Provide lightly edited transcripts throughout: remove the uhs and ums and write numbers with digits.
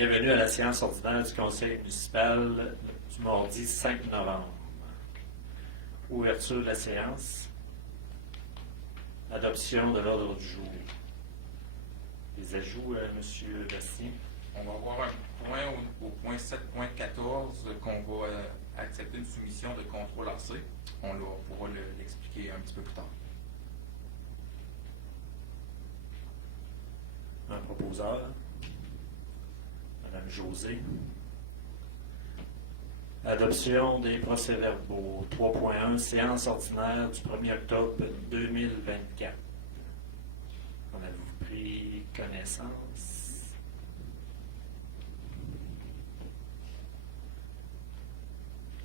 Bienvenue à la séance ordinaire du Conseil municipal du mardi 5 novembre. Ouverture de la séance. Adoption de l'ordre du jour. Les ajouts, M. Bastien. On va avoir un point au point 7.14 qu'on va accepter une soumission de contrôle AC. On pourra l'expliquer un petit peu plus tard. Un proposeur. Madame José. Adoption des procès-verbaux. 3.1, séance ordinaire du 1er octobre 2024. En avez-vous pris connaissance?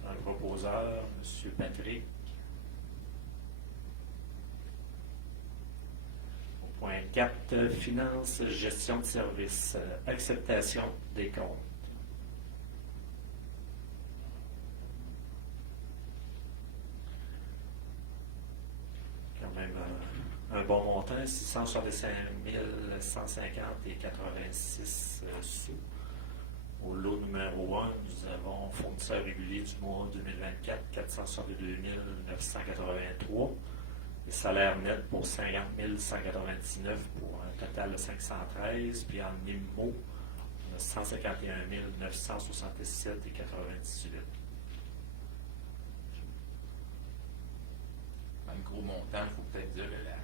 Un proposeur, M. Patrick. Au point 4, finances, gestion de services, acceptation des comptes. Quand même un bon montant, 665 150 et 86 sous. Au lot numéro 1, nous avons fournisseur régulier du mois 2024, 462 983. Les salaires nets pour 50 199 pour un total de 513. Puis en IMO, on a 151 967 et 98. Un gros montant, il faut peut-être dire la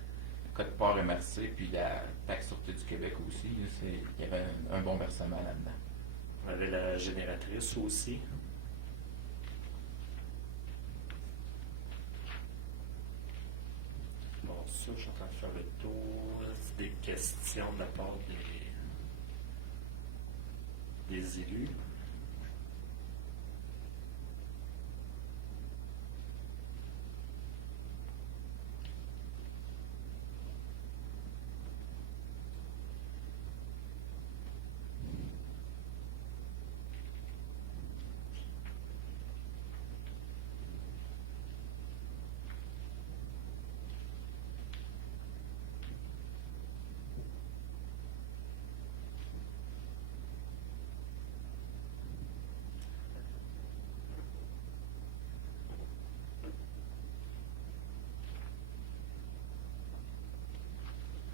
Code Port MRC puis la Taxe Sûreté du Québec aussi. Il y avait un bon versement là-dedans. On avait la génératrice aussi. Bon, ça, je suis en train de faire le tour. C'est des questions de la part des élus.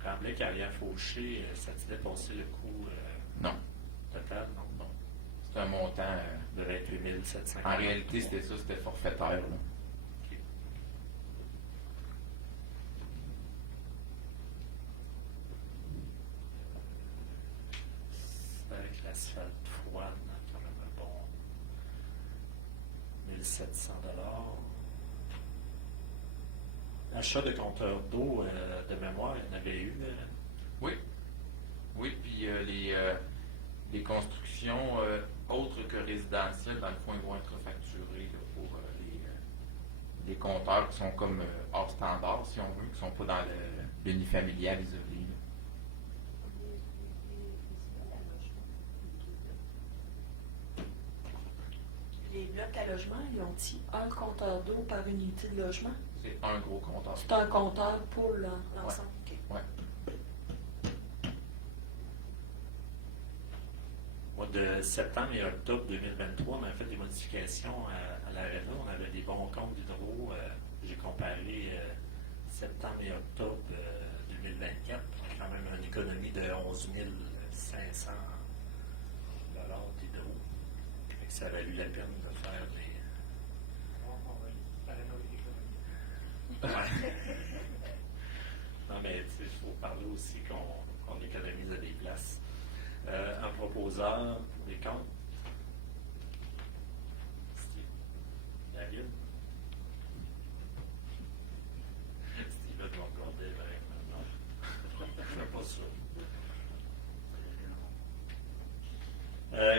Tremblay, Carrière Fauché, ça te dépassé le coût Non. total, non? Non. C'est un montant. De 28 700. En réalité, c'était ça, c'était forfaitaire. Là. Okay. C'est avec l'asphalte froide, quand même un bon 1700 $. Achat de compteurs d'eau, de mémoire, il y en avait eu. Oui. Oui, puis les constructions autres que résidentielles, dans le fond, ils vont être facturés là, pour les compteurs qui sont comme hors standard, si on veut, qui ne sont pas dans l'unifamilial isolé. Là. Les blocs à logement, ils ont-ils un compteur d'eau par unité de logement? C'est un gros compteur. C'est un compteur pour l'ensemble. Ouais. OK. Ouais. Au mois de septembre et octobre 2023, on a fait des modifications à l'ARENA. On avait des bons comptes d'hydro. J'ai comparé septembre et octobre 2024. On a quand même une économie de 11 500 $ d'hydro. Fait que ça a valu la peine de faire des... Ouais. Non, mais il faut parler aussi qu'on économise à des places. Un proposeur pour des comptes. Steve. David. Steve va te regarder avec maintenant. Je ne fais pas ça.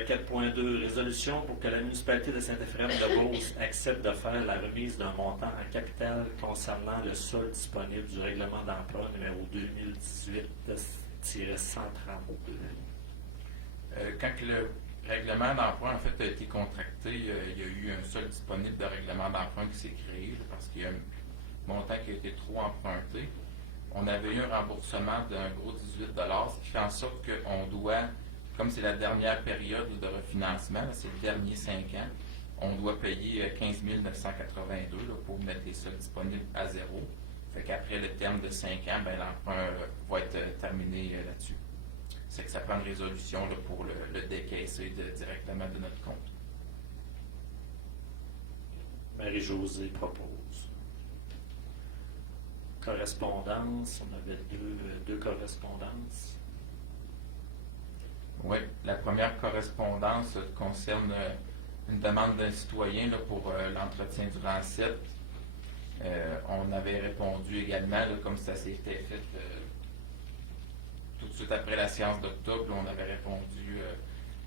4.2. Résolution pour que la municipalité de Saint-Éphrem-de-Beauce accepte de faire la remise d'un montant en capital concernant le sol disponible du règlement d'emprunt numéro 2018-132. Quand le règlement d'emprunt en fait a été contracté, il y a eu un sol disponible de règlement d'emprunt qui s'est créé là, parce qu'il y a un montant qui a été trop emprunté. On avait eu un remboursement d'un gros 18 $, ce qui fait en sorte qu'on doit comme c'est la dernière période de refinancement, là, c'est le dernier 5 ans, on doit payer 15 982 là, pour mettre les soldes disponibles à zéro. Fait qu'après le terme de 5 ans, ben, l'emprunt va être terminé là-dessus. C'est que ça prend une résolution là, pour le décaisser directement de notre compte. Marie-Josée propose. Correspondance, on avait deux correspondances. Oui, la première correspondance concerne une demande d'un citoyen là, pour l'entretien du rang 7. On avait répondu également, là, comme ça s'était fait tout de suite après la séance d'octobre, on avait répondu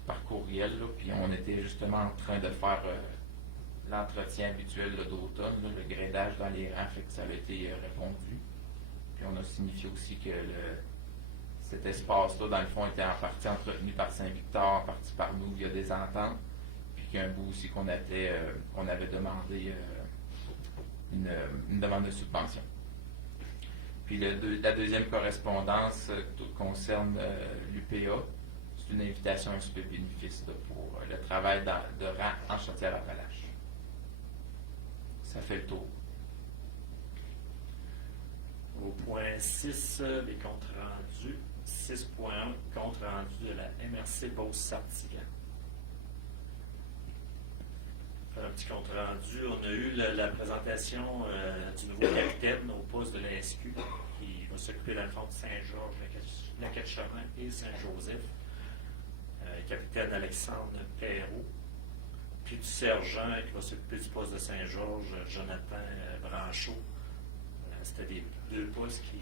par courriel, là, puis on était justement en train de faire l'entretien habituel là, d'automne, là, le gradage dans les rangs, fait que ça avait été répondu. Puis on a signifié aussi que cet espace-là, dans le fond, était en partie entretenu par Saint-Victor, en partie par nous via des ententes, puis qu'il y a un bout aussi qu'on avait demandé une demande de subvention. Puis la deuxième correspondance concerne l'UPA. C'est une invitation à un souper bénéfice là, pour le travail de rang en Chaudière-Appalaches. Ça fait le tour. Au point 6, les comptes rendus. 6.1, compte rendu de la MRC Beauce-Sartiguan. Un petit compte rendu. On a eu la présentation du nouveau capitaine au poste de la SQ qui va s'occuper dans le fond de Saint-Georges, Lac-Chemin et Saint-Joseph. Capitaine Alexandre Perrault. Puis du sergent qui va s'occuper du poste de Saint-Georges, Jonathan Branchot. C'était deux postes qui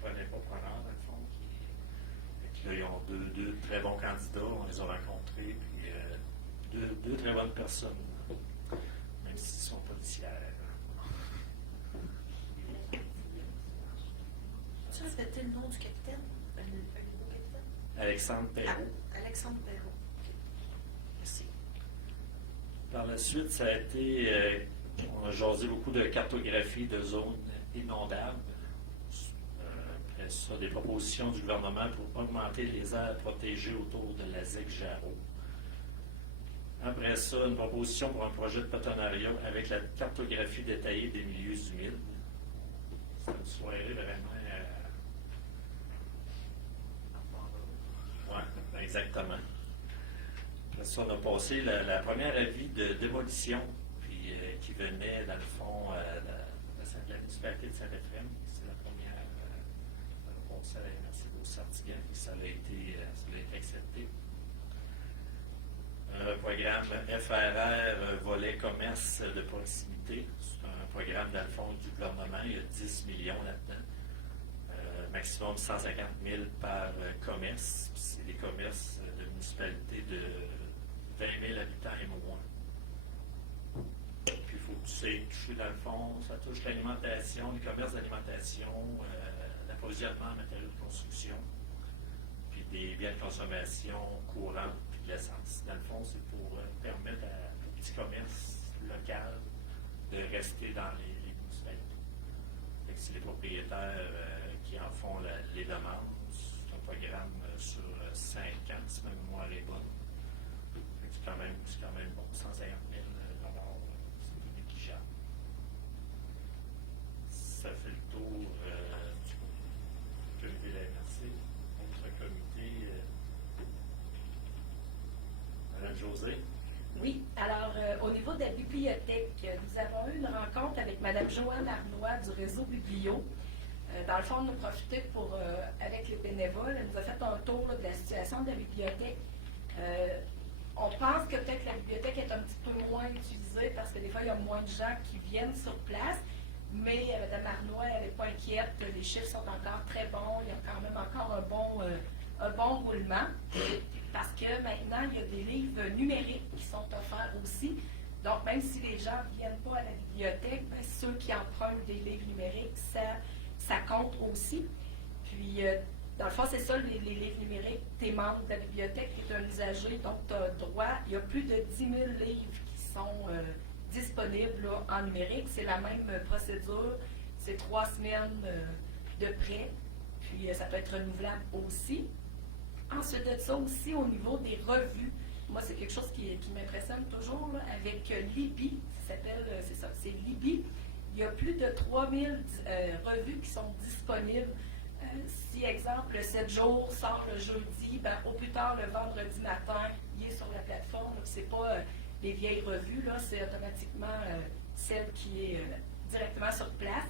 prenaient pas preneur, dans le fond. Puis là, ils ont deux très bons candidats. On les a rencontrés. Puis deux très bonnes personnes, même s'ils sont policières. Tu répétais le nom du capitaine? Un nouveau capitaine? Alexandre Perrault. Alexandre Perrault. OK. Merci. Par la suite, ça a été. On a jasé beaucoup de cartographie de zones inondables. Après ça, des propositions du gouvernement pour augmenter les aires protégées autour de la ZEC-Jarreau. Après ça, une proposition pour un projet de partenariat avec la cartographie détaillée des milieux humides. C'est une soirée vraiment. Oui, exactement. Après ça, on a passé la première avis de démolition puis, qui venait, dans le fond, de la municipalité de Saint-Éphrem. C'est la première réponse à la MRC Beauce-Sartiguan, et ça a été accepté. Programme FRR, volet commerce de proximité. C'est un programme, dans le fond, du gouvernement. Il y a 10 millions là-dedans. Maximum 150 000 par commerce. C'est des commerces de municipalités de 20 000 habitants et moins. Puis il faut que tu sais toucher, dans le fond, ça touche l'alimentation, les commerces d'alimentation, l'approvisionnement en matériaux de construction, puis des biens de consommation courants, puis de l'essence. Dans le fond, c'est pour permettre aux petits commerces locaux de rester dans les municipalités. Fait que c'est les propriétaires qui en font les demandes. C'est un programme sur 5 ans, si ma mémoire est bonne. Fait que c'est quand même bon, 150 000 c'est négligeable. Ça fait le tour du comité de la MRC. Autre comité, Mme Josée. Oui, alors au niveau de la bibliothèque, nous avons eu une rencontre avec Mme Joanne Arnois du réseau Biblio. Dans le fond, on a profité avec les bénévoles, elle nous a fait un tour là, de la situation de la bibliothèque. On pense que peut-être la bibliothèque est un petit peu moins utilisée parce que des fois, il y a moins de gens qui viennent sur place. Mais Mme Arnois, elle n'est pas inquiète. Les chiffres sont encore très bons. Il y a quand même encore un bon roulement. Parce que maintenant, il y a des livres numériques qui sont offerts aussi. Donc, même si les gens ne viennent pas à la bibliothèque, bien, ceux qui empruntent des livres numériques, ça compte aussi. Puis, dans le fond, c'est ça, les livres numériques. Tu es membre de la bibliothèque, tu es un usager, donc tu as droit. Il y a plus de 10 000 livres qui sont disponibles là, en numérique. C'est la même procédure. C'est 3 semaines de prêt. Puis, ça peut être renouvelable aussi. Ensuite de ça aussi, au niveau des revues, moi, c'est quelque chose qui m'impressionne toujours, là, avec Libby, c'est Libby. Il y a plus de 3000 revues qui sont disponibles. Si, exemple, le 7 jours sort le jeudi, ben, au plus tard, le vendredi matin, il est sur la plateforme. Ce n'est pas les vieilles revues, là, c'est automatiquement celle qui est directement sur place.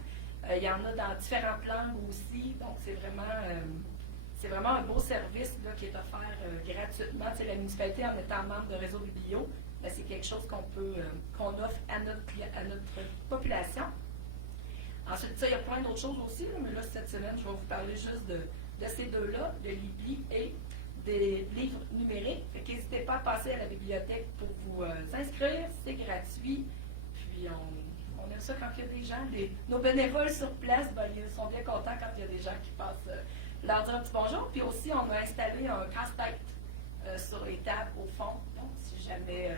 Il y en a dans différentes langues aussi, donc c'est vraiment un beau service là, qui est offert gratuitement. Tu sais, la municipalité, en étant membre de Réseau Biblio, ben, c'est quelque chose qu'on offre à notre population. Ensuite, ça, il y a plein d'autres choses aussi, là, mais là, cette semaine, je vais vous parler juste de ces deux-là, de Libby et des livres numériques. Fait qu'hésitez pas à passer à la bibliothèque pour vous inscrire, c'est gratuit. Puis on aime ça quand il y a des gens, nos bénévoles sur place, ben, ils sont bien contents quand il y a des gens qui passent leur dire un petit bonjour. Puis aussi, on a installé un casse-tête sur les tables au fond. Donc, si jamais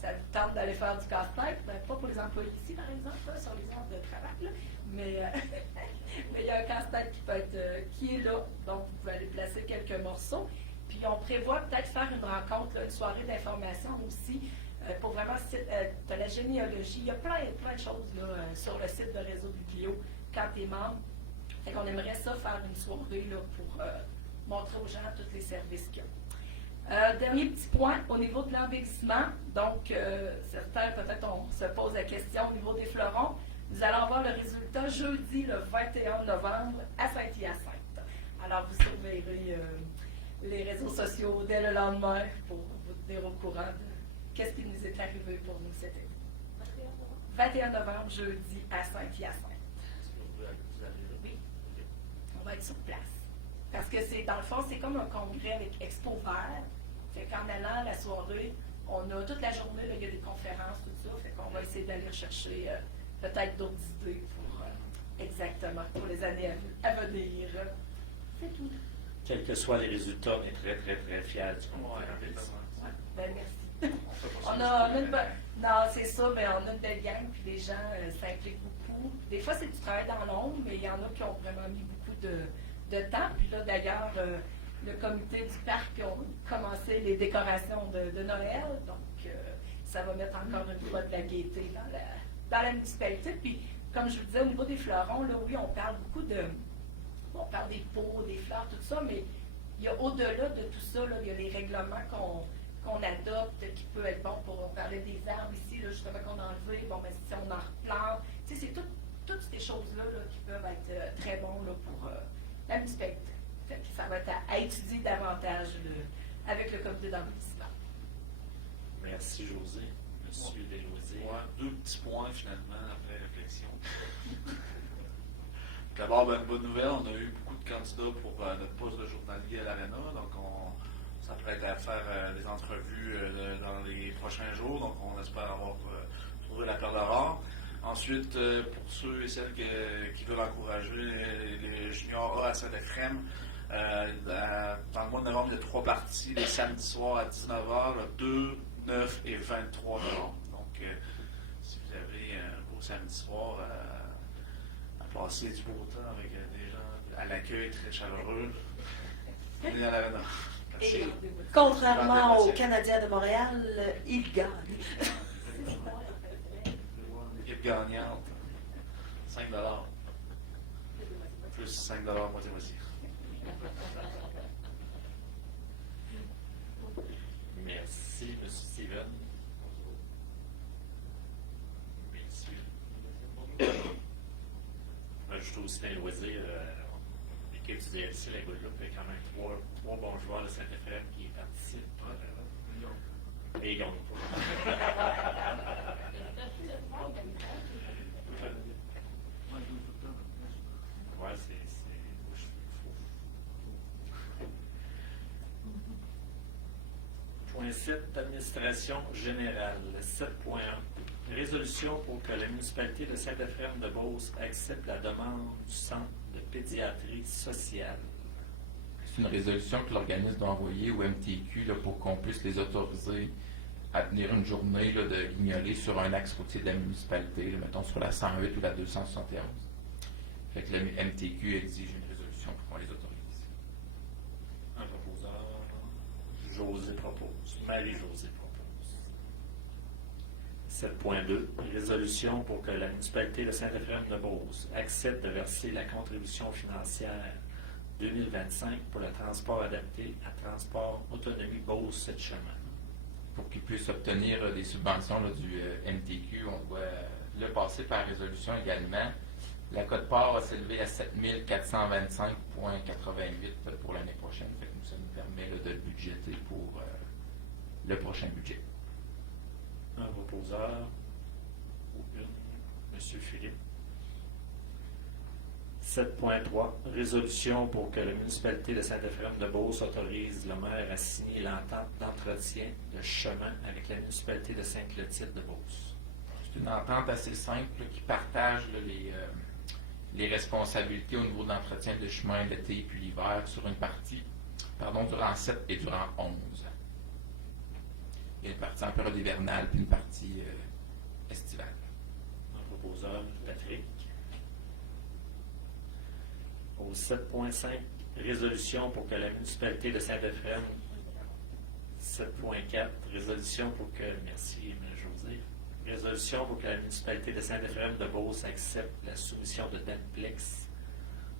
ça vous tente d'aller faire du casse-tête, ben, pas pour les employés ici, par exemple, là, sur les heures de travail, là, mais il y a un casse-tête qui est là. Donc, vous pouvez aller placer quelques morceaux. Puis, on prévoit peut-être faire une rencontre, là, une soirée d'information aussi, pour vraiment de la généalogie. Il y a plein de choses là, sur le site de Réseau Biblio quand tu es membre. Fait qu'on aimerait ça faire une soirée là, pour montrer aux gens tous les services qu'il y a. Dernier petit point, au niveau de l'embellissement, donc certains peut-être on se pose la question au niveau des fleurons. Nous allons avoir le résultat jeudi le 21 novembre à Saint-Hyacinthe. Alors vous surveillerez les réseaux sociaux dès le lendemain pour vous tenir au courant de qu'est-ce qui nous est arrivé pour nous cet été. 21 novembre, jeudi à Saint-Hyacinthe. Oui, on va être sur place. Parce que c'est, dans le fond, c'est comme un congrès avec Expo Vert. Fait qu'en allant à la soirée, on a toute la journée, là, il y a des conférences, tout ça. Fait qu'on va essayer d'aller chercher peut-être d'autres idées pour exactement pour les années à venir. C'est tout. Quels que soient les résultats, on est très, très, très fiers du concours. Ben, merci. Non, c'est ça, mais on a une belle gang, puis les gens s'impliquent beaucoup. Des fois, c'est du travail dans l'ombre, mais il y en a qui ont vraiment mis beaucoup de temps. Puis là, d'ailleurs, le comité du parc a commencé les décorations de Noël, donc ça va mettre encore une fois de la gaieté dans la municipalité. Puis, comme je vous disais, au niveau des fleurons, là, oui, on parle beaucoup on parle des pots, des fleurs, tout ça, mais il y a au-delà de tout ça, là, il y a les règlements qu'on adopte, qui peut être bon pour parler des arbres ici, là, justement qu'on a enlevé, bon, mais si on en replante, tu sais, c'est toutes ces choses-là là, qui peuvent être très bons là, pour la municipalité. Fait que ça va être à étudier davantage avec le comité d'embellissement. Merci, José. Monsieur Desrosiers. Ouais, deux petits points finalement après réflexion. D'abord, une bonne nouvelle, on a eu beaucoup de candidats pour notre poste de journalier à l'Arena, donc on s'apprête à faire des entrevues dans les prochains jours, donc on espère avoir trouvé la perle rare. Ensuite, pour ceux et celles qui veulent encourager les juniors A à Saint-Ephrem, dans le mois de novembre, il y a 3 parties, les samedis soirs à 19h, le 2, 9 et 23 novembre. Donc, si vous avez un beau samedi soir à passer du beau temps avec des gens à l'accueil très chaleureux, venez à l'Arena. Merci. Et contrairement aux Canadiens de Montréal, ils gagnent. Équipe gagnante, 5 $. Plus 5 $ moitié-moitié. Merci, M. Steven. Merci. Je trouve aussi un loisir. L'équipe du DLC, la Guadeloupe, il y a quand même 3 bons joueurs de Saint-Ephrem qui participent. Et ils gagnent pas. Ouais, Point 7, administration générale. 7.1. Résolution pour que la municipalité de Saint-Ephrem-de-Beauce accepte la demande du Centre de pédiatrie sociale. C'est une résolution que l'organisme doit envoyer au MTQ là, pour qu'on puisse les autoriser à tenir une journée là, de guignolée sur un axe routier de la municipalité, là, mettons sur la 108 ou la 271. Fait que le MTQ exige une résolution pour qu'on les autorise. Un proposeur. José propose. Marie-Josée propose. 7.2. Résolution pour que la municipalité de Saint-Éphrem-de-Beauce accepte de verser la contribution financière 2025 pour le transport adapté à Transport Autonomie Beauce-7 Pour qu'ils puissent obtenir des subventions là, du MTQ, on doit le passer par résolution également. La quote-part a s'élevé à 7 425,88 pour l'année prochaine. Fait que ça nous permet là, de le budgéter pour le prochain budget. Un proposeur ou une, M. Philippe. 7.3. Résolution pour que la municipalité de Saint-Éphrem-de-Beauce autorise le maire à signer l'entente d'entretien de chemin avec la municipalité de Sainte-Clotilde-de-Beauce. C'est une entente assez simple là, qui partage là, les responsabilités au niveau de l'entretien de chemin l'été et puis l'hiver sur une partie, durant 7 et durant 11. Il y a une partie en période hivernale puis une partie estivale. Un proposeur, Patrick. Au 7.5, résolution pour que la municipalité de Saint-Éphrem. 7.4, résolution pour que. Merci, M. José. Résolution pour que la municipalité de Saint-Éphrem-de-Beauce accepte la soumission de Denplex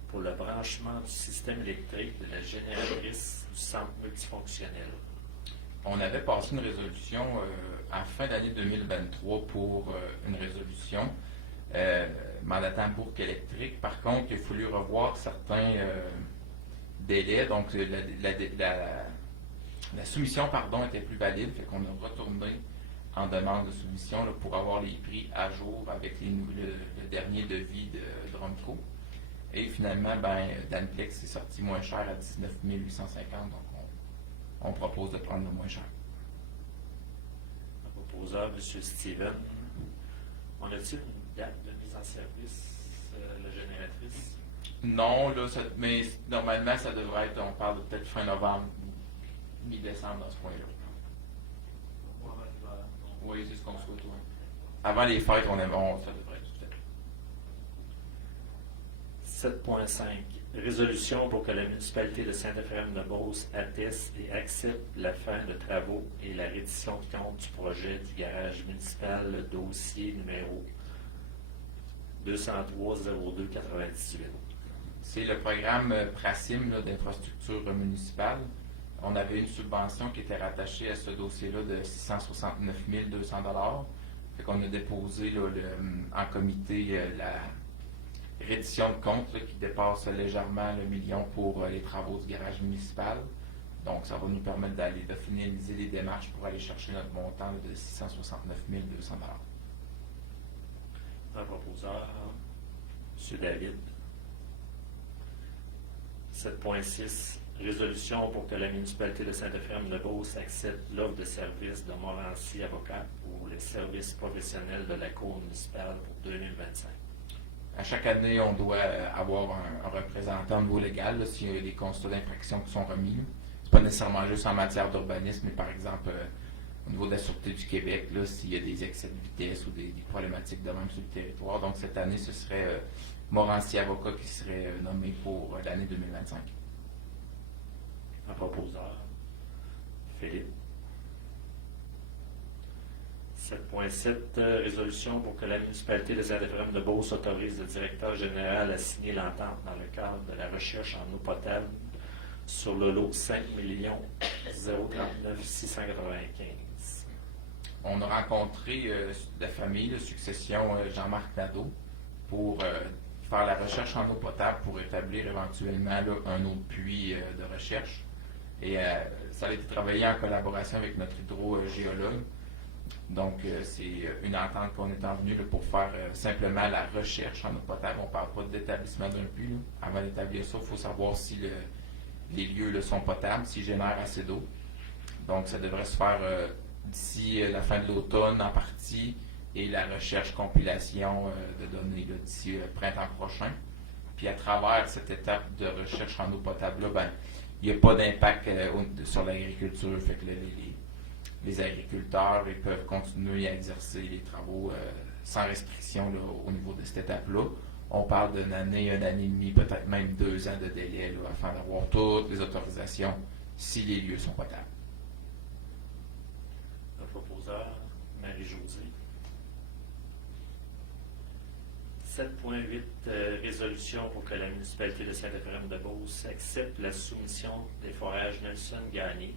pour le branchement du système électrique de la génératrice du centre multifonctionnel. On avait passé une résolution à fin d'année 2023 pour une résolution mandatant Bourg électrique. Par contre, il a fallu revoir certains délais. Donc, la soumission était plus valide. Fait qu'on a retourné en demande de soumission là, pour avoir les prix à jour avec le dernier devis de Dromco. Et finalement, Danplex est sorti moins cher à 19 850. Donc, on propose de prendre le moins cher. Un proposeur, M. Steven. On a-t-il une date de mise en service, la génératrice? Non, là, mais normalement, ça devrait être, on parle de peut-être fin novembre, mi-décembre dans ce coin-là. Oui, c'est ce qu'on souhaite. Ouais. Avant les fêtes, ça devrait être tout fait. 7.5. Résolution pour que la municipalité de Saint-Éphrem-de-Beauce atteste et accepte la fin de travaux et la reddition de compte du projet du garage municipal, le dossier numéro 203-02-98. C'est le programme PRACIM là, d'infrastructure municipale. On avait une subvention qui était rattachée à ce dossier-là de 669 200 $. Fait qu'on a déposé là, en comité la reddition de compte là, qui dépasse légèrement le million pour les travaux du garage municipal. Donc, ça va nous permettre de finaliser les démarches pour aller chercher notre montant là, de 669 200 $. Un proposeur, M. David. 7.6. Résolution pour que la municipalité de Saint-Éphrem-de-Beauce accepte l'offre de service de Morancy Avocat pour les services professionnels de la Cour municipale pour 2025. À chaque année, on doit avoir un représentant au niveau légal là, s'il y a des constats d'infraction qui sont remis. Ce n'est pas nécessairement juste en matière d'urbanisme, mais par exemple au niveau de la Sûreté du Québec, là, s'il y a des excès de vitesse ou des problématiques de même sur le territoire. Donc cette année, ce serait Morancy Avocat qui serait nommé pour l'année 2025. Un proposeur, Philippe. 7.7. Résolution pour que la municipalité de Saint-Éphrem-de-Beauce autorise le directeur général à signer l'entente dans le cadre de la recherche en eau potable sur le lot 5 039 695. On a rencontré la famille de succession Jean-Marc Nadeau pour faire la recherche en eau potable pour établir éventuellement là, un autre puits de recherche. Et ça a été travaillé en collaboration avec notre hydrogéologue. Donc, c'est une entente qu'on est envenu pour faire simplement la recherche en eau potable. On ne parle pas d'établissement d'un puits. Là. Avant d'établir ça, il faut savoir si les lieux là, sont potables, s'ils génèrent assez d'eau. Donc, ça devrait se faire d'ici la fin de l'automne en partie et la recherche-compilation de données là, d'ici le printemps prochain. Puis, à travers cette étape de recherche en eau potable-là, il n'y a pas d'impact sur l'agriculture. Fait que les agriculteurs ils peuvent continuer à exercer les travaux sans restriction là, au niveau de cette étape-là. On parle d'une année, une année et demie, peut-être même 2 ans de délai là, afin d'avoir toutes les autorisations si les lieux sont potables. 7.8, résolution pour que la municipalité de Saint-Éphrem-de-Beauce accepte la soumission des forages Nelson Gagné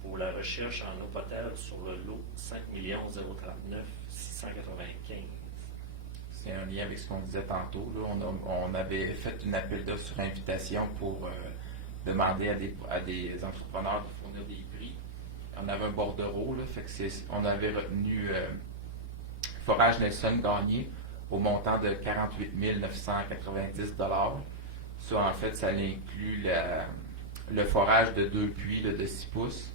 pour la recherche en eau potable sur le lot 5 039 695. C'est un lien avec ce qu'on disait tantôt. Là. On avait fait une appel d'offres sur invitation pour demander à des entrepreneurs de fournir des prix. On avait un bordereau, là, fait que on avait retenu Forage Nelson Gagné au montant de 48 990 $. Ça, en fait, ça inclut le forage de 2 puits là, de 6 pouces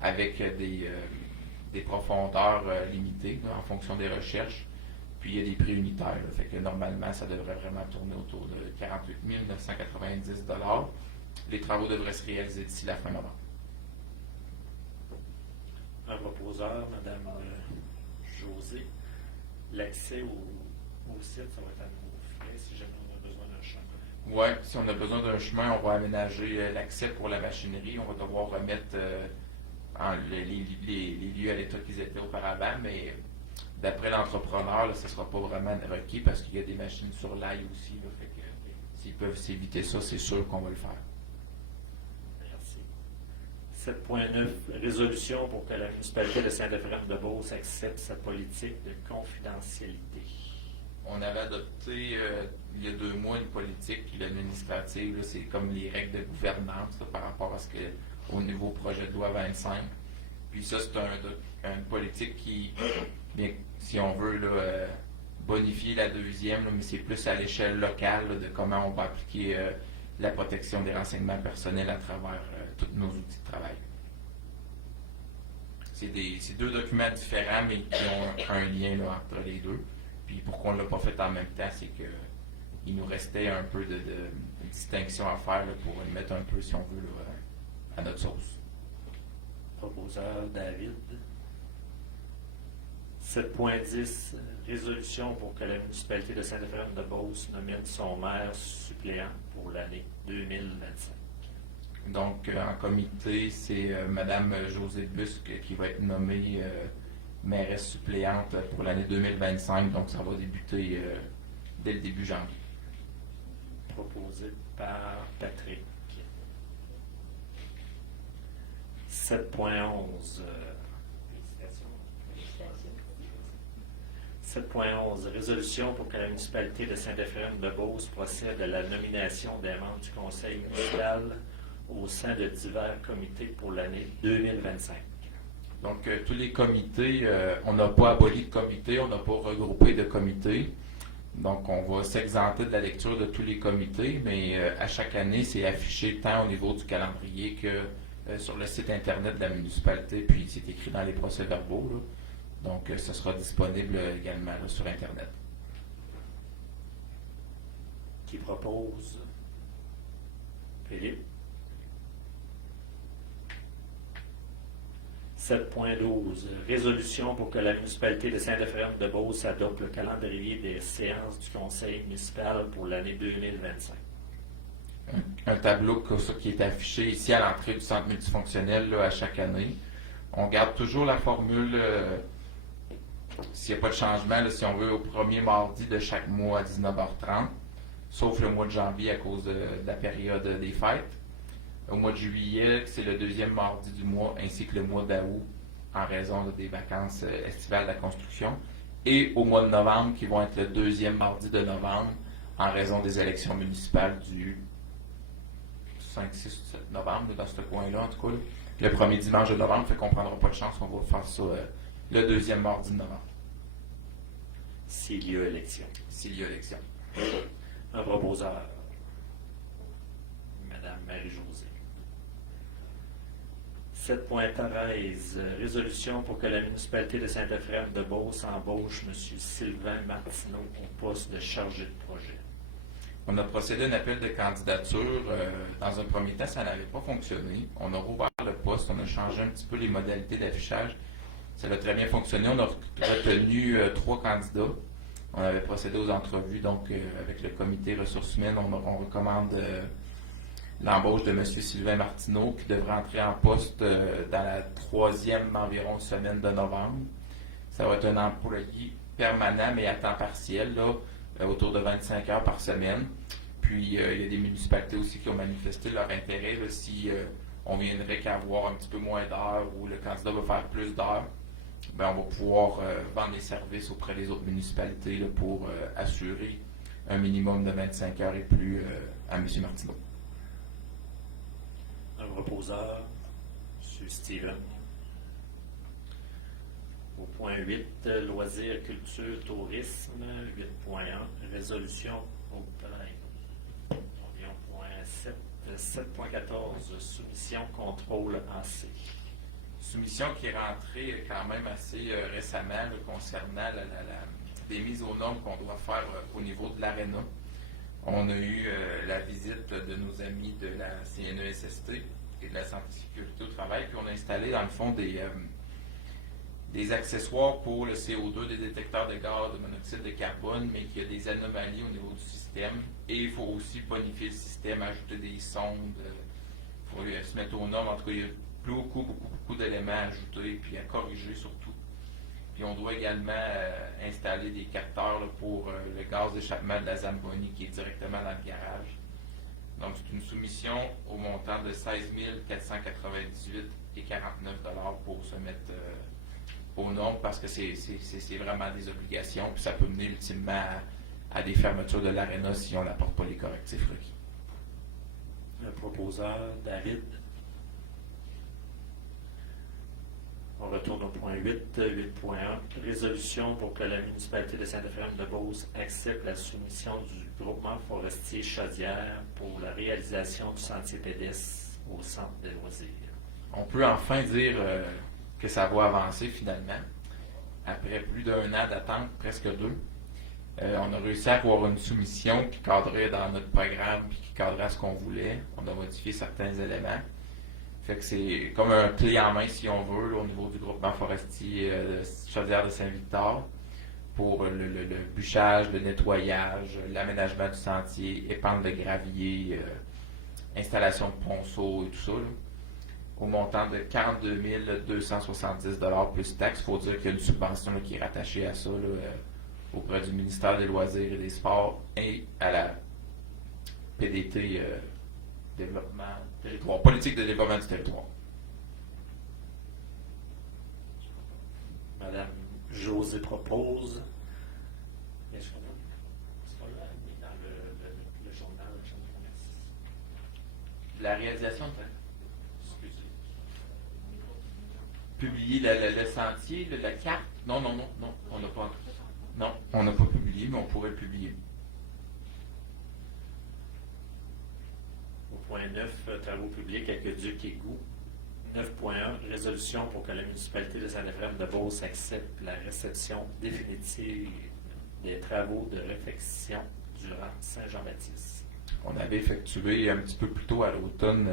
avec des profondeurs limitées là, en fonction des recherches. Puis il y a des prix unitaires. Là, fait que normalement, ça devrait vraiment tourner autour de 48 990 $. Les travaux devraient se réaliser d'ici la fin novembre. Un proposeur, Mme José. L'accès au site, ça va être à nos frais si jamais on a besoin d'un chemin. Oui, si on a besoin d'un chemin, on va aménager l'accès pour la machinerie. On va devoir remettre les lieux à l'état qu'ils étaient auparavant, mais d'après l'entrepreneur, là, ce ne sera pas vraiment requis parce qu'il y a des machines sur l'ail aussi. Là, fait que s'ils peuvent s'éviter ça, c'est sûr qu'on va le faire. Merci. 7.9, résolution pour que la municipalité de Saint-Éphrem-de-Beauce accepte sa politique de confidentialité. On avait adopté il y a 2 mois une politique administrative, là, c'est comme les règles de gouvernance là, par rapport à ce que au niveau projet de loi 25. Puis ça, c'est une politique qui, bien, si on veut, là, bonifier la deuxième, là, mais c'est plus à l'échelle locale là, de comment on va appliquer la protection des renseignements personnels à travers tous nos outils de travail. C'est 2 documents différents, mais qui ont un lien là, entre les deux. Puis pourquoi on ne l'a pas fait en même temps, c'est qu'il nous restait un peu de distinction à faire là, pour le mettre un peu, si on veut, là, à notre sauce. Proposeur David. 7.10, résolution pour que la municipalité de Saint-Éphrem-de-Beauce nomine son maire suppléant pour l'année 2025. Donc, en comité, c'est Mme Josée Busque qui va être nommée mairesse suppléante pour l'année 2025. Donc, ça va débuter dès le début janvier. Proposé par Patrick. 7.11. 7.11. Résolution pour que la municipalité de Saint-Éphrem-de-Beauce procède à la nomination des membres du conseil municipal au sein de divers comités pour l'année 2025. Donc, tous les comités, on n'a pas aboli de comité, on n'a pas regroupé de comités. Donc, on va s'exenter de la lecture de tous les comités, mais à chaque année, c'est affiché tant au niveau du calendrier que sur le site Internet de la municipalité, puis c'est écrit dans les procès-verbaux. Là. Donc, ce sera disponible également là, sur Internet. Qui propose? Philippe. 7.12. Résolution pour que la municipalité de Saint-Éphrem-de-Beauce adopte le calendrier des séances du conseil municipal pour l'année 2025. Un tableau qui est affiché ici à l'entrée du centre multifonctionnel là, à chaque année. On garde toujours la formule, s'il n'y a pas de changement, là, si on veut, au premier mardi de chaque mois à 19h30, sauf le mois de janvier à cause de la période des fêtes. Au mois de juillet, c'est le 2e mardi du mois, ainsi que le mois d'août, en raison des vacances estivales de la construction. Et au mois de novembre, qui vont être le 2e mardi de novembre, en raison des élections municipales du 5, 6, 7 novembre, dans ce coin-là, en tout cas. Le premier dimanche de novembre, fait qu'on ne prendra pas de chance, on va faire ça le 2e mardi de novembre. S'il y a élection. S'il y a élection. Un proposeur. Madame Marie-Josée. 7.13. Résolution pour que la municipalité de Saint-Éphrem-de-Beauce embauche M. Sylvain Martineau au poste de chargé de projet. On a procédé à un appel de candidature. Dans un premier temps, ça n'avait pas fonctionné. On a rouvert le poste, on a changé un petit peu les modalités d'affichage. Ça a très bien fonctionné. On a retenu 3 candidats. On avait procédé aux entrevues, donc avec le comité ressources humaines, on recommande l'embauche de M. Sylvain Martineau, qui devrait entrer en poste dans la 3e environ semaine de novembre. Ça va être un employé permanent, mais à temps partiel, là, autour de 25 heures par semaine. Puis, il y a des municipalités aussi qui ont manifesté leur intérêt. Là, si on viendrait qu'à avoir un petit peu moins d'heures ou le candidat va faire plus d'heures, ben, on va pouvoir vendre des services auprès des autres municipalités là, pour assurer un minimum de 25 heures et plus à M. Martineau. Un proposeur, M. Steven. Au point 8, loisirs, culture, tourisme. 8.1, résolution au plein. On vient au point 7, 7.14, soumission, contrôle en C. Soumission qui est rentrée quand même assez récemment là, concernant les mises aux normes qu'on doit faire au niveau de l'aréna. On a eu la visite de nos amis de la CNESST et de la Santé et Sécurité au travail, puis on a installé dans le fond des accessoires pour le CO2, des détecteurs de gaz, de monoxyde de carbone, mais qu'il y a des anomalies au niveau du système. Et il faut aussi bonifier le système, ajouter des sondes, il faut se mettre aux normes. En tout cas, il y a beaucoup d'éléments à ajouter et à corriger surtout. Puis on doit également installer des capteurs là, pour le gaz d'échappement de la Zamboni qui est directement dans le garage. Donc c'est une soumission au montant de 16 498 et 49 $ pour se mettre aux normes parce que c'est vraiment des obligations puis ça peut mener ultimement à des fermetures de l'aréna si on n'apporte pas les correctifs requis. Le proposeur, David. On retourne au point 8, 8.1. Résolution pour que la municipalité de Saint-Éphrem-de-Beauce accepte la soumission du groupement forestier Chaudière pour la réalisation du sentier pédestre au centre des loisirs. On peut enfin dire que ça va avancer finalement. Après plus d'1 an d'attente, presque 2, on a réussi à avoir une soumission qui cadrait dans notre programme et qui cadrait à ce qu'on voulait. On a modifié certains éléments. Fait que c'est comme un clé en main, si on veut, là, au niveau du groupement forestier de Chaudière de Saint-Victor pour le bûchage, le nettoyage, l'aménagement du sentier, épandre de gravier, installation de ponceaux et tout ça, là, au montant de 42 270 $ plus taxes. Il faut dire qu'il y a une subvention là, qui est rattachée à ça là, auprès du ministère des Loisirs et des Sports et à la PDT Développement territoire, politique de développement du territoire. Madame José propose. Est-ce qu'on l'a mis dans le journal de la Chambre de commerce? La réalisation de Excusez. publier le sentier, la carte. Non, on n'a pas. Non, on n'a pas publié, mais on pourrait le publier. Au point 9, travaux publics, aqueduc, égout. 9.1, résolution pour que la municipalité de Saint-Éphrem-de-Beauce accepte la réception définitive des travaux de réfection durant Saint-Jean-Baptiste. On avait effectué un petit peu plus tôt à l'automne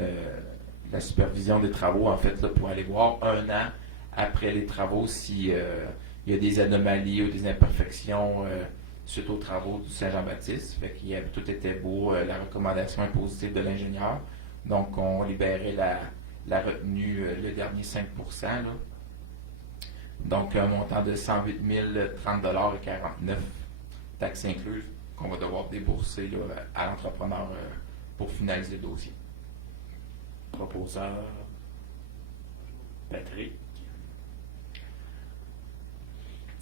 la supervision des travaux, en fait, là, pour aller voir 1 an après les travaux s'il y a des anomalies ou des imperfections suite aux travaux du Saint-Jean-Baptiste. Fait qu'il tout était beau, la recommandation est positive de l'ingénieur. Donc, on libérait la retenue, le dernier 5%. Là. Donc, un montant de 108 030 $ et 49 taxes incluses qu'on va devoir débourser là, à l'entrepreneur pour finaliser le dossier. Proposeur, Patrick.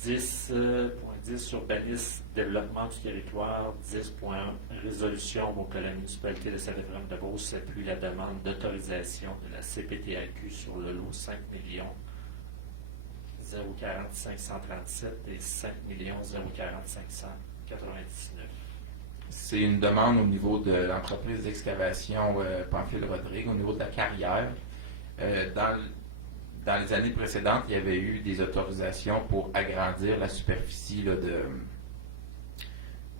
10.10, urbanisme, développement du territoire. 10.1, résolution pour que la municipalité de Saint-Éphrem-de-Beauce appuie la demande d'autorisation de la CPTAQ sur le lot 5 040 537 et 5 040 599. C'est une demande au niveau de l'entreprise d'excavation Pamphile-Rodrigue, au niveau de la carrière. Dans les années précédentes, il y avait eu des autorisations pour agrandir la superficie là,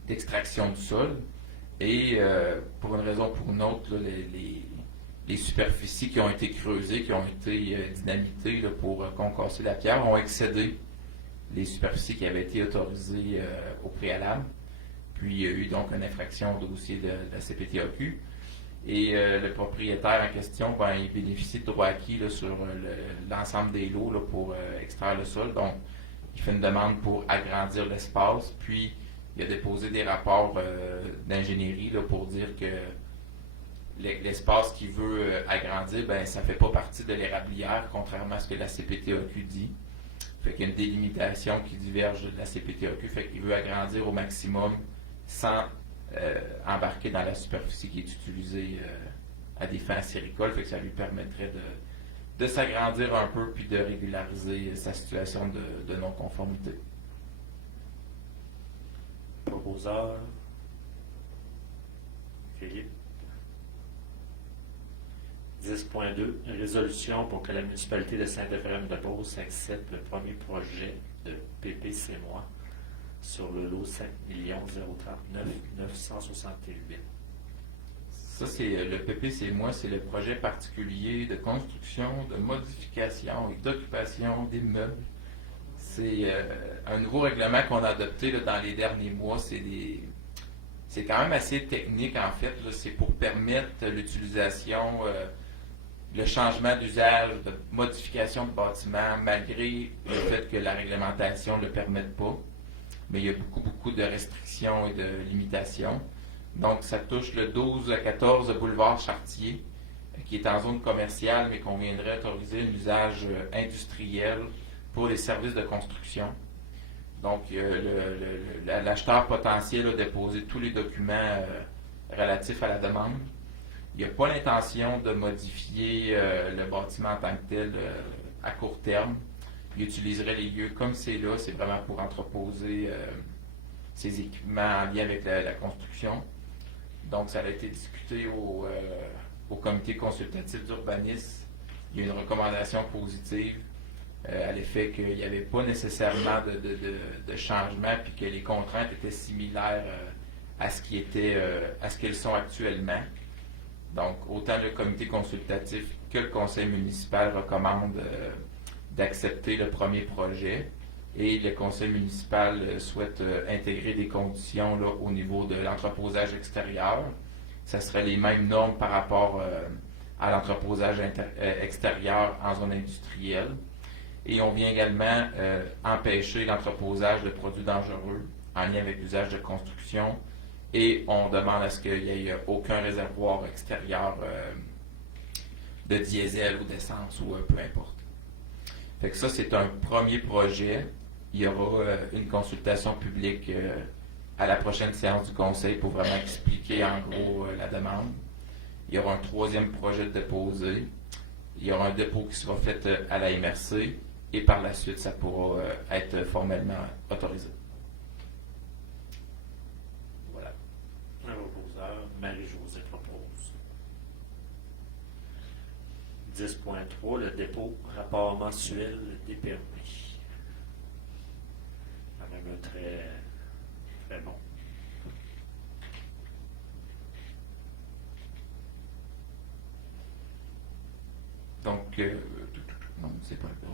d'extraction du sol. Et pour une raison ou pour une autre, là, les superficies qui ont été creusées, qui ont été dynamitées là, pour concasser la pierre, ont excédé les superficies qui avaient été autorisées au préalable. Puis il y a eu donc une infraction au dossier de la CPTAQ. Et le propriétaire en question, il bénéficie de droits acquis là, sur l'ensemble des lots là, pour extraire le sol. Donc, il fait une demande pour agrandir l'espace. Puis, il a déposé des rapports d'ingénierie là, pour dire que l'espace qu'il veut agrandir, ben, ça ne fait pas partie de l'érablière, contrairement à ce que la CPTAQ dit. Fait qu'il y a une délimitation qui diverge de la CPTAQ, fait qu'il veut agrandir au maximum sans embarquer dans la superficie qui est utilisée à des fins acéricoles, fait que ça lui permettrait de s'agrandir un peu puis de régulariser sa situation de non-conformité. Proposeur. Philippe. 10.2. Résolution pour que la municipalité de Saint-Ephraim-de-Beauce accepte le premier projet de PPC-moi sur le lot 5 039 968. Ça, c'est le PPC-moi, c'est le projet particulier de construction, de modification et d'occupation d'immeubles. C'est un nouveau règlement qu'on a adopté là, dans les derniers mois. C'est quand même assez technique, en fait. Là. C'est pour permettre l'utilisation, le changement d'usage, de modification de bâtiments, malgré le fait que la réglementation ne le permette pas. Mais il y a beaucoup de restrictions et de limitations. Donc, ça touche le 12 à 14 boulevard Chartier, qui est en zone commerciale, mais qu'on viendrait autoriser un usage industriel pour les services de construction. Donc, l'acheteur potentiel a déposé tous les documents relatifs à la demande. Il n'y a pas l'intention de modifier le bâtiment en tant que tel à court terme. Il utiliserait les lieux comme c'est là. C'est vraiment pour entreposer ses équipements en lien avec la construction. Donc, ça a été discuté au comité consultatif d'urbanisme. Il y a une recommandation positive à l'effet qu'il n'y avait pas nécessairement de changement puis que les contraintes étaient similaires à ce qu'elles sont actuellement. Donc, autant le comité consultatif que le conseil municipal recommandent d'accepter le premier projet et le conseil municipal souhaite intégrer des conditions là, au niveau de l'entreposage extérieur. Ça serait les mêmes normes par rapport à l'entreposage extérieur en zone industrielle. Et on vient également empêcher l'entreposage de produits dangereux en lien avec l'usage de construction et on demande à ce qu'il n'y ait aucun réservoir extérieur de diesel ou d'essence ou peu importe. Fait que ça, c'est un premier projet. Il y aura une consultation publique à la prochaine séance du conseil pour vraiment expliquer en gros la demande. Il y aura un troisième projet de déposé. Il y aura un dépôt qui sera fait à la MRC et par la suite, ça pourra être formellement autorisé. Voilà. Un proposeur, Marie-Josée propose. 10.3. Le dépôt rapport mensuel des permis. Quand même un très bon. Donc, non, c'est pas bon.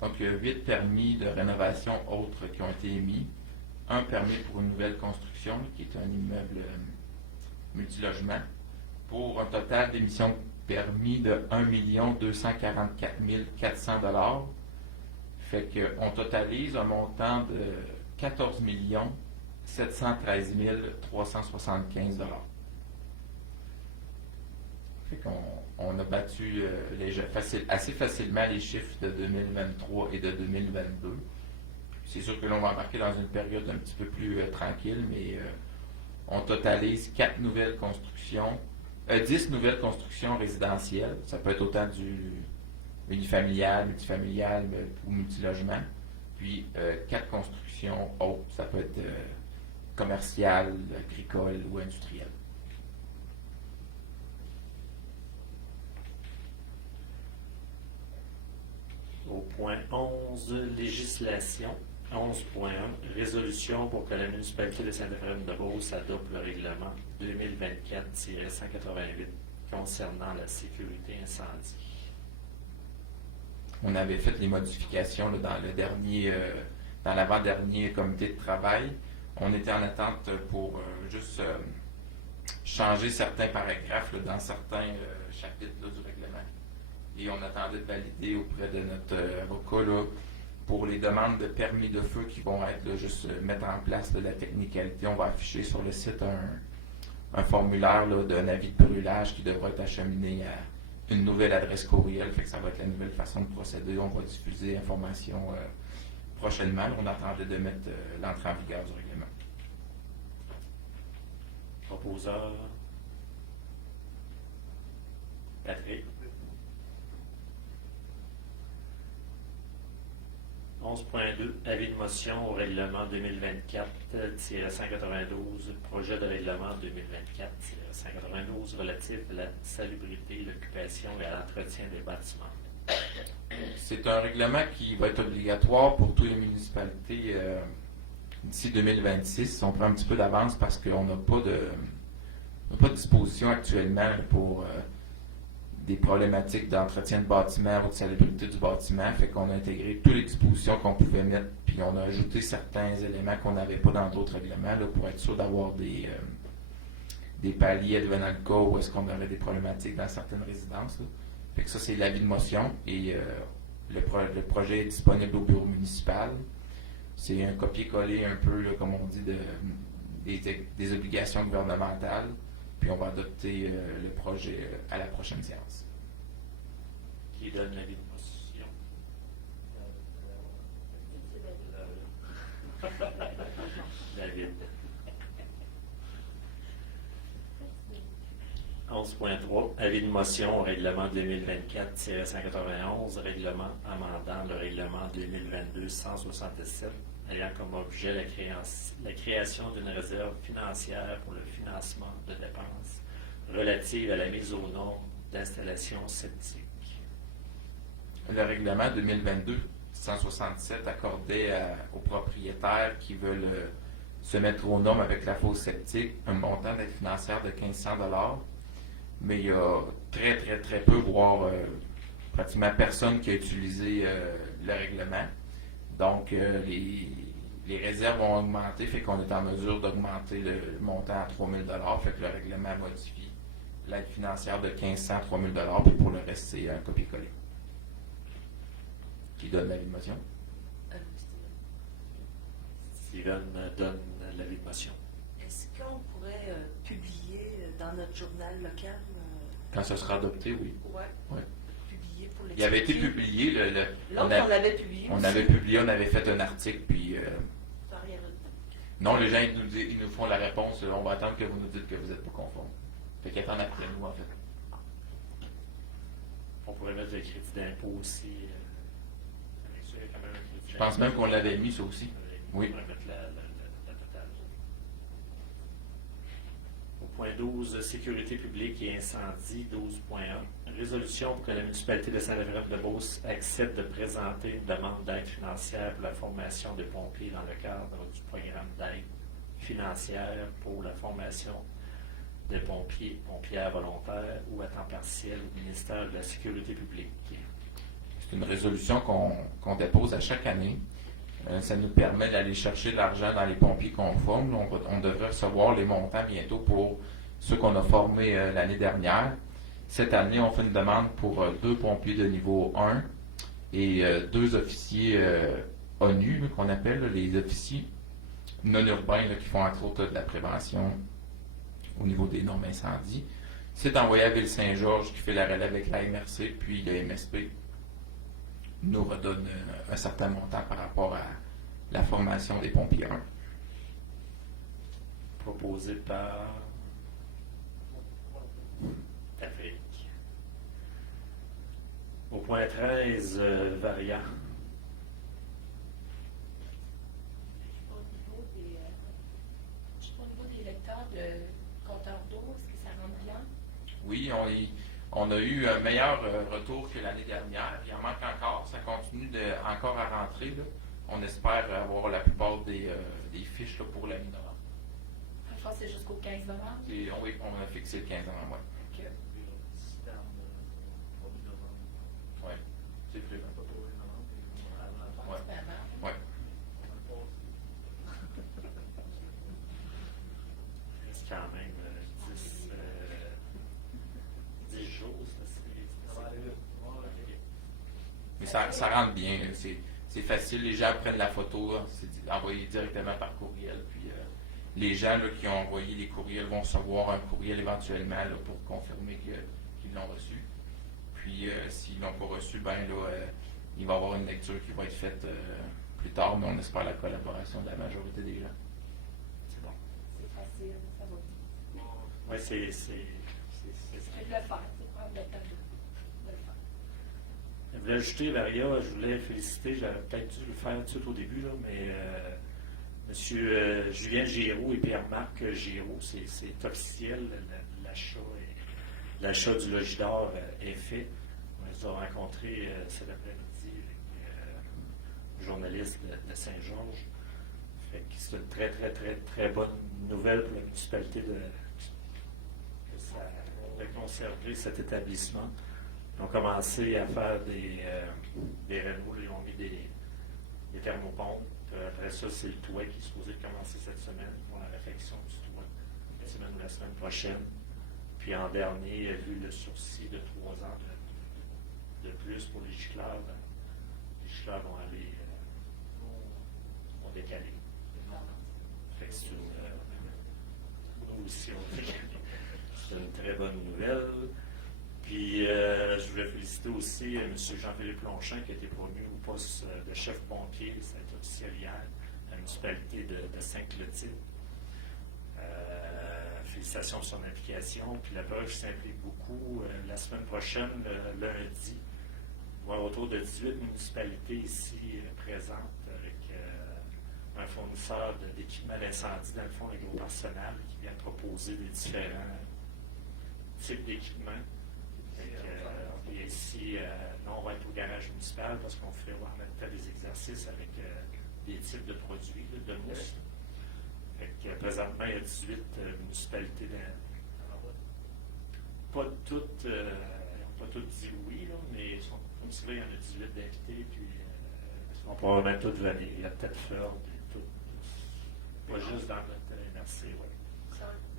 Donc, il y a 8 permis de rénovation autres qui ont été émis. Un permis pour une nouvelle construction, qui est un immeuble multilogement, pour un total d'émission de permis de 1 244 400 $. Fait qu'on totalise un montant de 14 713 375 $. Fait qu'on a battu assez facilement les chiffres de 2023 et de 2022. C'est sûr que l'on va embarquer dans une période un petit peu plus tranquille, mais on totalise 10 nouvelles constructions résidentielles. Ça peut être autant du unifamilial, multifamilial ou multilogement. Puis 4 constructions autres, ça peut être commercial, agricole ou industriel. Au point 11, législation. 11.1, résolution pour que la municipalité de Saint-Ephraim-de-Beauce adopte le règlement 2024-188 concernant la sécurité incendie. On avait fait les modifications là, dans l'avant-dernier comité de travail. On était en attente pour juste changer certains paragraphes là, dans certains chapitres là, du règlement. Et on attendait de valider auprès de notre avocat là, Pour les demandes de permis de feu qui vont être là, juste mettre en place là, la technicalité, on va afficher sur le site un formulaire là, d'un avis de brûlage qui devra être acheminé à une nouvelle adresse courriel. Fait que ça va être la nouvelle façon de procéder. On va diffuser l'information prochainement. On attendait de mettre l'entrée en vigueur du règlement. Proposeur. Patrick. 11.2. Avis de motion au règlement 2024-192, projet de règlement 2024-192 relatif à la salubrité, l'occupation et à l'entretien des bâtiments. C'est un règlement qui va être obligatoire pour toutes les municipalités d'ici 2026. On prend un petit peu d'avance parce qu'on n'a pas de disposition actuellement pour des problématiques d'entretien de bâtiment ou de salubrité du bâtiment. Fait qu'on a intégré toutes les dispositions qu'on pouvait mettre, puis on a ajouté certains éléments qu'on n'avait pas dans d'autres règlements là, pour être sûr d'avoir des paliers advenant le cas où est-ce qu'on aurait des problématiques dans certaines résidences. Là. Fait que ça, c'est l'avis de motion et le projet est disponible au bureau municipal. C'est un copier-coller un peu, là, comme on dit, des obligations gouvernementales. Puis on va adopter le projet à la prochaine séance. Qui donne l'avis de motion? David. 11.3. Avis de motion au règlement 2024-191, règlement amendant le règlement 2022-167, ayant comme objet la création d'une réserve financière pour le financement de dépenses relatives à la mise aux normes d'installation septique. Le règlement 2022-167 accordait aux propriétaires qui veulent se mettre aux normes avec la fosse septique un montant d'aide financière de 1500 $. Mais il y a très, très, très peu, voire pratiquement personne qui a utilisé le règlement. Donc, les réserves ont augmenté, fait qu'on est en mesure d'augmenter le montant à 3 000 $. Fait que le règlement modifie l'aide financière de 1500 à 3 000 $, puis pour le reste, c'est un copier-coller. Qui donne l'avis de motion? Steven donne l'avis de motion. Est-ce qu'on pourrait publier dans notre journal local? Quand ce sera adopté, oui. Ouais. Ouais. Publier pour Il avait été l'expliquer. publié. L'autre, on l'avait publié. On aussi. avait publié, on avait fait un article, puis T'as rien retenu. non, les gens ils nous font la réponse, on va attendre que vous nous dites que vous n'êtes pas conforme. Fait qu'ils attendent après nous, en fait. On pourrait mettre le crédit d'impôt aussi. Avec ça, il y a quand même un crédit Je pense même qu'on l'avait mis, ça aussi. Oui. On pourrait mettre la totale. Au point 12, sécurité publique et incendie, 12.1. Résolution pour que la municipalité de Saint-Lévrette-de-Beauce accepte de présenter une demande d'aide financière pour la formation des pompiers dans le cadre du programme d'aide financière pour la formation des pompières volontaires ou à temps partiel au ministère de la Sécurité publique. C'est une résolution qu'on dépose à chaque année. Ça nous permet d'aller chercher de l'argent dans les pompiers qu'on forme. On devrait recevoir les montants bientôt pour ceux qu'on a formés l'année dernière. Cette année, on fait une demande pour 2 pompiers de niveau 1 et 2 officiers ONU, là, qu'on appelle là, les officiers non urbains là, qui font entre autres de la prévention au niveau des normes incendies. C'est envoyé à Ville-Saint-Georges qui fait la relève avec la MRC, puis le MSP nous redonne un certain montant par rapport à la formation des pompiers 1. Proposé par Patrick. Au point 13, variant. Au niveau des lecteurs de compteurs d'eau, est-ce que ça rentre bien? Oui, on a eu un meilleur retour que l'année dernière. Il en manque encore. Ça continue encore à rentrer. Là. On espère avoir la plupart des fiches là, pour la mi-novembre. Je pense que c'est jusqu'au 15 novembre. Oui, on a fixé le 15 novembre. Que- Oui, c'est prévu. Ouais. c'est pas mal. Ouais. Il reste quand même 10 jours, c'est Mais ça rentre bien. C'est c'est facile, les gens prennent la photo, là, c'est envoyé directement par courriel. Puis les gens là, qui ont envoyé les courriels vont recevoir un courriel éventuellement là, pour confirmer qu'ils l'ont reçu. Puis s'ils ne l'ont pas reçu, ben là, il va y avoir une lecture qui va être faite plus tard, mais on espère la collaboration de la majorité des gens. C'est bon. C'est facile, ça va vite. Oui, c'est C'est de le faire, c'est prendre le temps de le faire. Je voulais ajouter, Varia, je voulais féliciter, j'avais peut-être dû le faire tout de suite au début, là, mais M. Julien Giroux et Pierre-Marc Giroux, c'est officiel, l'achat du Logis d'or est fait. On les a rencontrés cet après-midi avec le journaliste de Saint-Georges. Fait que c'est une très, très, très, très bonne nouvelle pour la municipalité de conserver cet établissement. Ils ont commencé à faire des rénaux, ils ont mis des thermopompes. Après ça, c'est le toit qui est supposé commencer cette semaine. Ils font la réfection du toit la semaine ou la semaine prochaine. Puis en dernier, il y a eu le sursis de 3 ans de plus pour les gicleurs. Les gicleurs vont aller vont décaler. Fait que nous aussi, on décale. C'est une très bonne nouvelle. Puis, je voulais féliciter aussi M. Jean-Philippe Lonchamp qui a été promu au poste de chef pompier, ça a été officiel hier, à la municipalité de Sainte-Clotilde. Félicitations pour son implication. Puis la preuve s'implique beaucoup. La semaine prochaine, le lundi, il va y avoir autour de 18 municipalités ici présentes avec un fournisseur d'équipements d'incendie, dans le fond, l'Agro-Arsenal, qui vient proposer des différents types d'équipements. Et ici, on va être au garage municipal parce qu'on fait en même temps des exercices avec des types de produits, de mousse. Fait que, présentement, il y a 18 municipalités. Pas toutes dit oui, là, mais comme c'est vrai, il y en a 18 d'invités, puis ils vont probablement toutes venir. Il y a peut-être Ford, pas juste dans notre NRC, oui.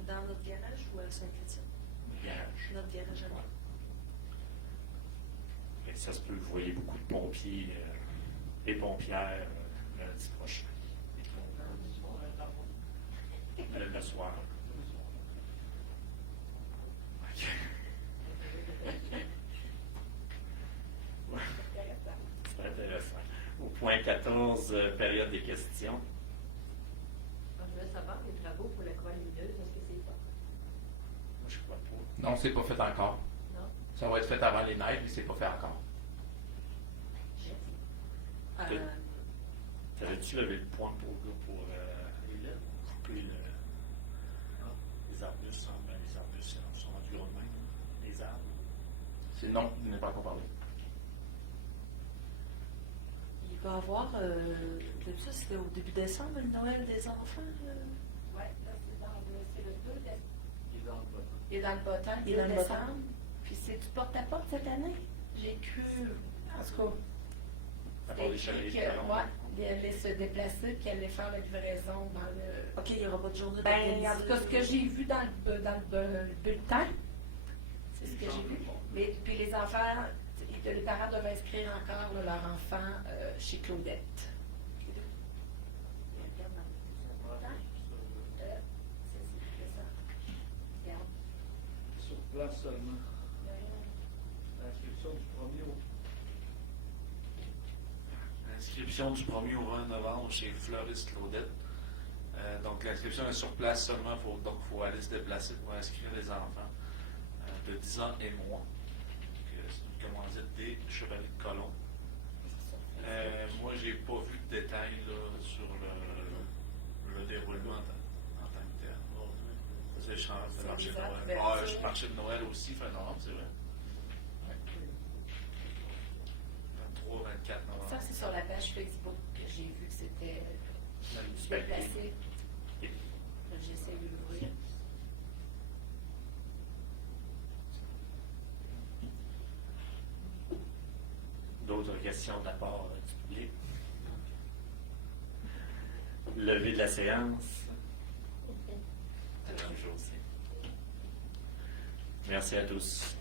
Dans notre garage ou à Saint-Chrétien? Garage. Notre garage à nous. Et ça se peut que vous voyez beaucoup de pompiers et pompières lundi prochain. Le soir. OK. Ouais. C'est intéressant. Au point 14, période des questions. Je voulais savoir les travaux pour la croix lumineuse, est-ce que c'est pas? Moi, je crois pas. Non, c'est pas fait encore. Non? Ça va être fait avant les neiges, mais c'est pas fait encore. T'avais-tu levé le point pour couper les arbustes? Les arbustes sont rendus gros de même, les arbres. Non, il n'est pas encore parlé. Il va y avoir, ça c'était au début décembre, le Noël des enfants. Oui, là, c'est le 2 décembre. Il est dans le bas. Il est dans le bottin, Il est dans le bottin. décembre. Puis c'est du porte-à-porte cette année. J'ai cru, en tout cas, À part les c'était écrit chalets. qu'il allait se déplacer puis elle allait faire la livraison dans le... OK, il n'y aura pas de journée Ben, en tout cas, ce que j'ai vu dans le bulletin, c'est ce que j'ai vu. Mais, puis les enfants, les parents doivent inscrire encore là, leur enfant chez Claudette. C'est ça. Regarde. Sur place seulement. L'inscription du 1er au 20 novembre chez Fleuriste Claudette. Donc l'inscription est sur place seulement, donc il faut aller se déplacer pour inscrire les enfants de 10 ans et moins. C'est une commandite des Chevaliers de Colomb. Moi, j'ai pas vu de détails là, sur le déroulement en tant que tel. C'est le marché de Noël. Ah, le marché de Noël aussi, fin novembre, c'est vrai. 23, 24 novembre. Ça, c'est sur la page Facebook que j'ai vu que c'était La municipalité. déplacé. J'essaie de l'ouvrir. D'autres questions de la part du public? Levé de la séance. C'est la même chose. Merci à tous.